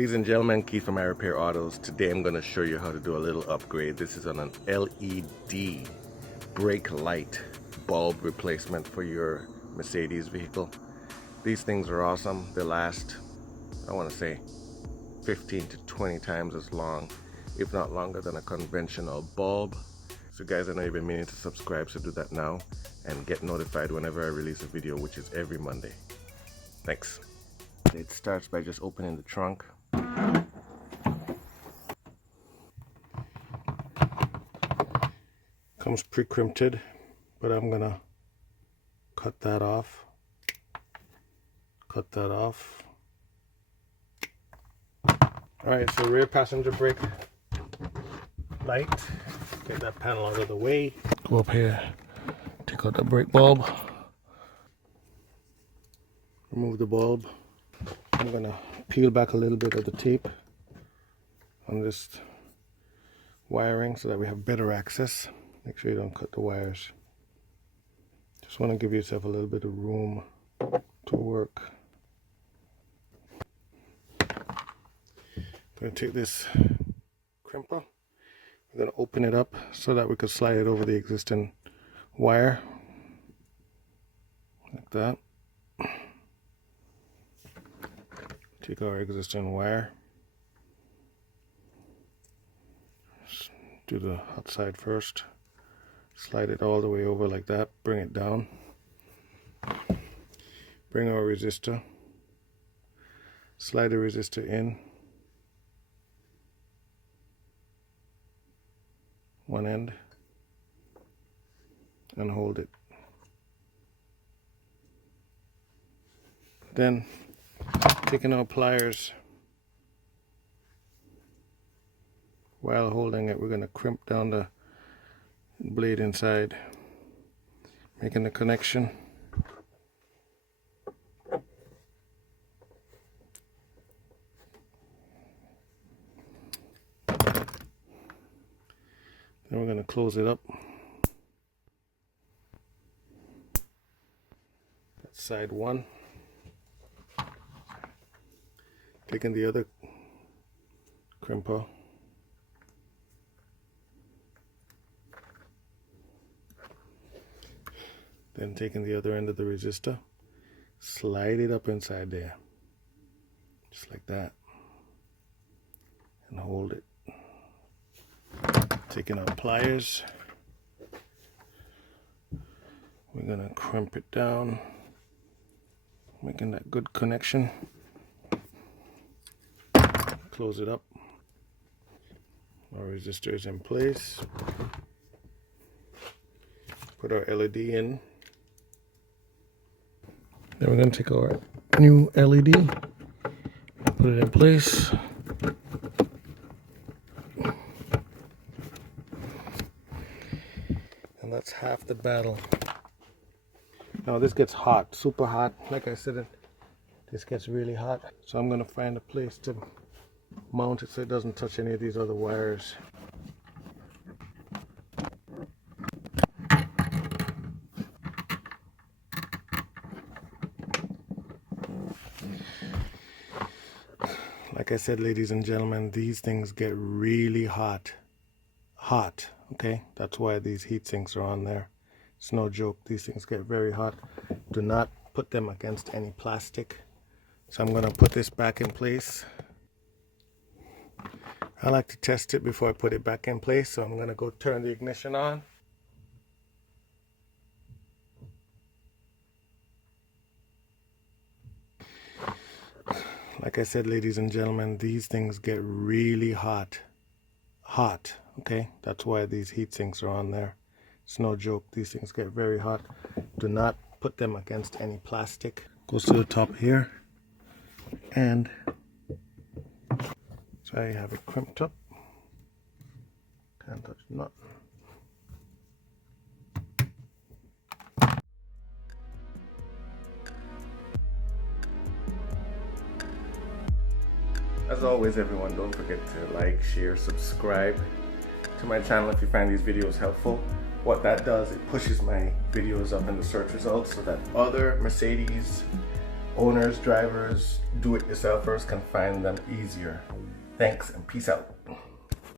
Ladies and gentlemen, Keith from iRepair Autos. Today I'm going to show you how to do a little upgrade. This is on an LED brake light bulb replacement for your Mercedes vehicle. These things are awesome. They last, I want to say, 15 to 20 times as long, if not longer, than a conventional bulb. So guys, I know you've been meaning to subscribe, so do that now and get notified whenever I release a video, which is every Monday. Thanks. It starts by just opening the trunk. Comes pre-crimped, but I'm gonna cut that off. Alright, so rear passenger brake light. Get that panel out of the way. Go up here, take out the brake bulb. Remove the bulb. I'm gonna peel back a little bit of the tape on this wiring so that we have better access. Make sure you don't cut the wires. Just want to give yourself a little bit of room to work. I'm going to take this crimper. We're going to open it up so that we could slide it over the existing wire. Like that. Take our existing wire. Do the hot side first. Slide it all the way over like that. Bring it down. Bring our resistor. Slide the resistor in. One end. And hold it. Then, taking our pliers. While holding it, we're going to crimp down the blade inside, making the connection. Then we're going to close it up. That's side one. Taking the other crimper. Then taking the other end of the resistor, slide it up inside there, just like that, and hold it. Taking our pliers, we're going to crimp it down, making that good connection. Close it up. Our resistor is in place. Put our LED in. Then we're going to take our new LED, put it in place. And that's half the battle. Now this gets hot, super hot. Like I said, this gets really hot. So I'm going to find a place to mount it so it doesn't touch any of these other wires. Like I said, ladies and gentlemen, these things get really hot. Okay? That's why these heat sinks are on there. It's no joke. These things get very hot. Do not put them against any plastic. So I'm going to put this back in place. I like to test it before I put it back in place. So I'm going to go turn the ignition on. Like I said, ladies and gentlemen, these things get really hot. Okay? That's why these heat sinks are on there. It's no joke. These things get very hot. Do not put them against any plastic. Goes to the top here. And so I have it crimped up. Can't touch the nut. As always, everyone, don't forget to like, share, subscribe to my channel if you find these videos helpful. What that does, it pushes my videos up in the search results so that other Mercedes owners, drivers, do-it-yourselfers can find them easier. Thanks and peace out.